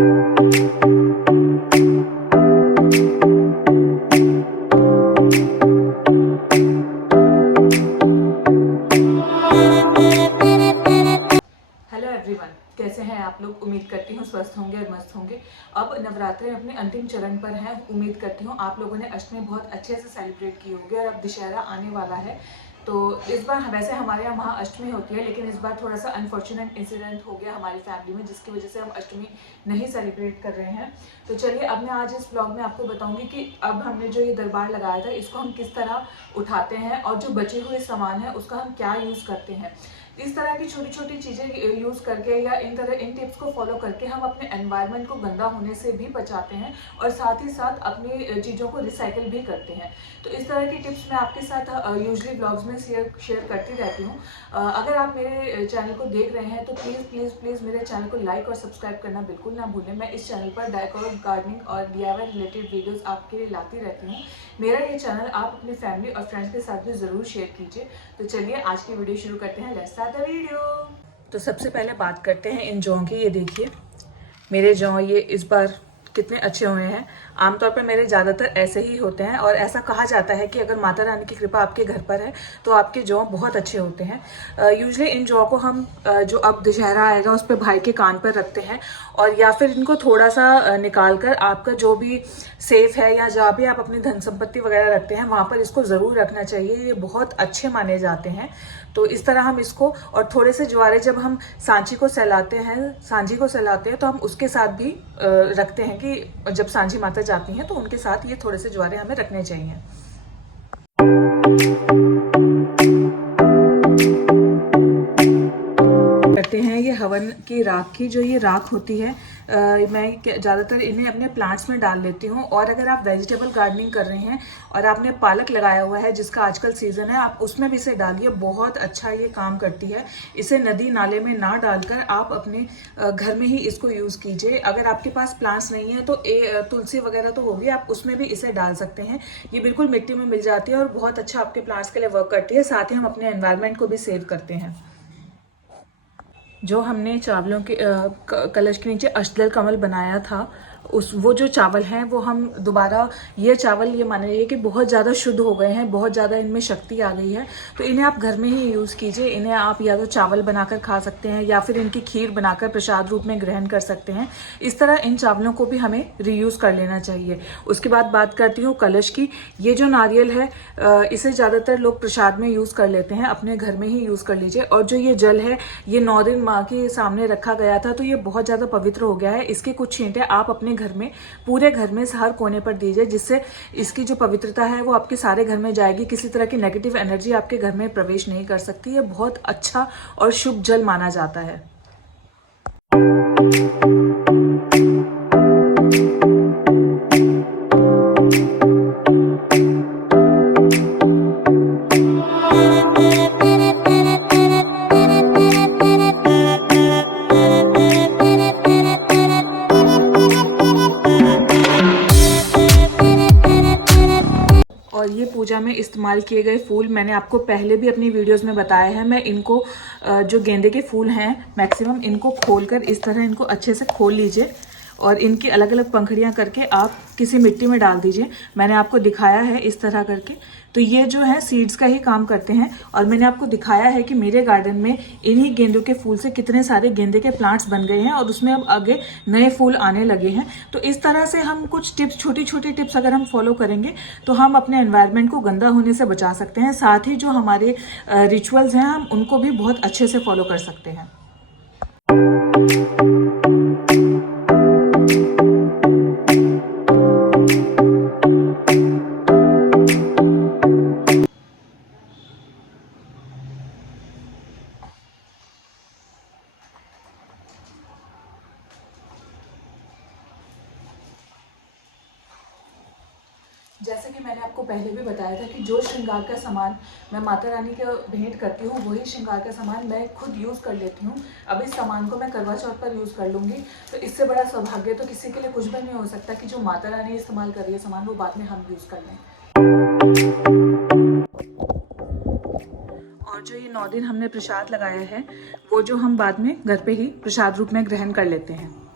Everyone, कैसे हैं आप लोग। उम्मीद करती हूँ स्वस्थ होंगे और मस्त होंगे। अब नवरात्रे अपने अंतिम चरण पर हैं। उम्मीद करती हूँ आप लोगों ने अष्टमी बहुत अच्छे से सेलिब्रेट की होगी और अब दशहरा आने वाला है। तो इस बार वैसे हमारे यहाँ महाअष्टमी होती है, लेकिन इस बार थोड़ा सा अनफॉर्चुनेट इंसिडेंट हो गया हमारी फैमिली में, जिसकी वजह से हम अष्टमी नहीं सेलिब्रेट कर रहे हैं। तो चलिए, अब मैं आज इस ब्लॉग में आपको बताऊंगी कि अब हमने जो ये दरबार लगाया था इसको हम किस तरह उठाते हैं और जो बचे हुए सामान है उसका हम क्या यूज़ करते हैं। इस तरह की छोटी छोटी चीज़ें यूज़ करके या इन टिप्स को फॉलो करके हम अपने एनवायरनमेंट को गंदा होने से भी बचाते हैं और साथ ही साथ अपनी चीज़ों को रिसाइकिल भी करते हैं। तो इस तरह की टिप्स मैं आपके साथ यूजली ब्लॉग्स में शेयर करती रहती हूँ। अगर आप मेरे चैनल को देख रहे हैं तो प्लीज़ प्लीज़ प्लीज़ मेरे चैनल को लाइक और सब्सक्राइब करना बिल्कुल ना भूलें। मैं इस चैनल पर डेकोर, गार्डनिंग और DIY रिलेटेड वीडियोज़ आपके लिए लाती रहती हूँ। मेरा ये चैनल आप अपनी फैमिली और फ्रेंड्स के साथ भी ज़रूर शेयर कीजिए। तो चलिए आज की वीडियो शुरू करते हैं। Let's start the video. तो सबसे पहले बात करते हैं इन जौ की। ये देखिए मेरे जौ ये इस बार कितने अच्छे हुए हैं। आमतौर पर मेरे ज़्यादातर ऐसे ही होते हैं और ऐसा कहा जाता है कि अगर माता रानी की कृपा आपके घर पर है तो आपके जौ बहुत अच्छे होते हैं। यूजुअली इन जौ को हम जो अब दशहरा आएगा उस पर भाई के कान पर रखते हैं और या फिर इनको थोड़ा सा निकाल कर आपका जो भी सेफ है या जहाँ भी आप अपनी धन संपत्ति वगैरह रखते हैं वहाँ पर इसको ज़रूर रखना चाहिए। ये बहुत अच्छे माने जाते हैं। तो इस तरह हम इसको, और थोड़े से ज्वारे जब हम सांझी को सहलाते हैं तो हम उसके साथ भी रखते हैं कि जब सांझी माता जाती हैं तो उनके साथ ये थोड़े से ज्वारे हमें रखने चाहिए। करते हैं ये हवन की राख की, जो ये राख होती है मैं ज़्यादातर इन्हें अपने प्लांट्स में डाल लेती हूँ। और अगर आप वेजिटेबल गार्डनिंग कर रहे हैं और आपने पालक लगाया हुआ है जिसका आजकल सीज़न है, आप उसमें भी इसे डालिए। बहुत अच्छा ये काम करती है। इसे नदी नाले में ना डालकर आप अपने घर में ही इसको यूज़ कीजिए। अगर आपके पास प्लांट्स नहीं है तो तुलसी वगैरह तो होगी, आप उसमें भी इसे डाल सकते हैं। ये बिल्कुल मिट्टी में मिल जाती है और बहुत अच्छा आपके प्लांट्स के लिए वर्क करती है। साथ ही हम अपने एनवायरनमेंट को भी सेव करते हैं। जो हमने चावलों के कलश के नीचे अष्टदल कमल बनाया था, वो जो चावल हैं वो हम दोबारा, ये चावल ये मानिए कि बहुत ज़्यादा शुद्ध हो गए हैं, बहुत ज़्यादा इनमें शक्ति आ गई है। तो इन्हें आप घर में ही यूज़ कीजिए। इन्हें आप या तो चावल बनाकर खा सकते हैं या फिर इनकी खीर बनाकर प्रसाद रूप में ग्रहण कर सकते हैं। इस तरह इन चावलों को भी हमें रीयूज़ कर लेना चाहिए। उसके बाद बात करती हूँ कलश की। ये जो नारियल है इसे ज़्यादातर लोग प्रसाद में यूज़ कर लेते हैं, अपने घर में ही यूज़ कर लीजिए। और जो ये जल है ये 9 दिन माँ के सामने रखा गया था तो ये बहुत ज़्यादा पवित्र हो गया है। इसके कुछ छींटे आप अपने घर में, पूरे घर में हर कोने पर दीजिए, जिससे इसकी जो पवित्रता है वो आपके सारे घर में जाएगी। किसी तरह की नेगेटिव एनर्जी आपके घर में प्रवेश नहीं कर सकती। ये बहुत अच्छा और शुभ जल माना जाता है। और ये पूजा में इस्तेमाल किए गए फूल मैंने आपको पहले भी अपनी वीडियोस में बताया है। मैं इनको जो गेंदे के फूल हैं मैक्सिमम इनको खोलकर इस तरह इनको अच्छे से खोल लीजिए और इनकी अलग अलग पंखुड़ियाँ करके आप किसी मिट्टी में डाल दीजिए। मैंने आपको दिखाया है इस तरह करके। तो ये जो है सीड्स का ही काम करते हैं और मैंने आपको दिखाया है कि मेरे गार्डन में इन्हीं गेंदों के फूल से कितने सारे गेंदे के प्लांट्स बन गए हैं और उसमें अब आगे नए फूल आने लगे हैं। तो इस तरह से हम कुछ टिप्स, छोटी छोटी टिप्स अगर हम फॉलो करेंगे तो हम अपने एनवायरनमेंट को गंदा होने से बचा सकते हैं। साथ ही जो हमारे रिचुअल्स हैं हम उनको भी बहुत अच्छे से फॉलो कर सकते हैं। जैसे कि मैंने आपको पहले भी बताया था कि जो श्रृंगार का सामान मैं माता रानी को भेंट करती हूँ वही श्रृंगार का सामान मैं खुद यूज़ कर लेती हूँ। अब इस सामान को मैं करवा चौथ पर यूज़ कर लूँगी। तो इससे बड़ा सौभाग्य तो किसी के लिए कुछ भी नहीं हो सकता कि जो माता रानी इस्तेमाल कर रही है सामान वो बाद में हम यूज़ कर लें। और जो ये 9 दिन हमने प्रसाद लगाया है वो जो हम बाद में घर पे ही प्रसाद रूप में ग्रहण कर लेते हैं।